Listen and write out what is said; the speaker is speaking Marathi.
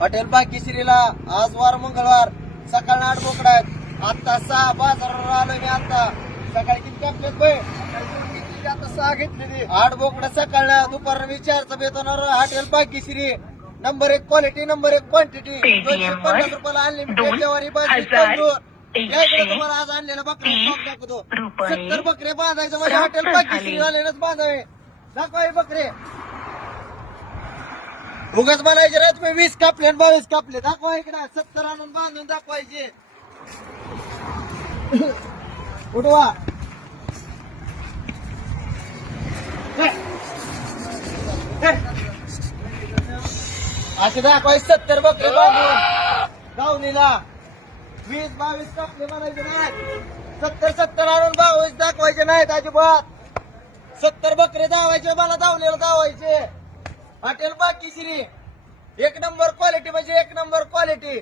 हॉटेल बाकीश्रीला आज वार मंगळवार सकाळ 8 बोकडा आहेत. आता 6 बाजारावर आलोय मी. आता सकाळी किती कापलेत बाई? आता 6 घेतलेली. 8 बोकडा सकाळ दुपार विचारचं बेतवणार. Hotel Bakishri number 1 quality, number 1 quantity. 250 रुपयाला अनलिमिटेड जेवारी भाजी तांदूळ. याकडे तुम्हाला आज आणलेला बकरा स्टॉक दाखवतो. 70 बकरे बांधायचं म्हणजे हॉटेल बाकीश्री वाल्यानंच बांधावे. दाखवा बकरे. उगाच म्हणायचे रे तुम्ही 20 कापले आणि 22 कापले. दाखवा इकडे 70 आणून बांधून दाखवायचे. उठवा. असे दाखवायचे 70 बकरे बांधून दावणीला. 20-22 कापले म्हणायचे नाही. 70 आणून 22 दाखवायचे नाहीत अजिबात. 70 बकरे दावायचे मला दावणीला दावायचे. हॉटेल बाकीश्री 1 नंबर क्वालिटी म्हणजे 1 नंबर क्वालिटी.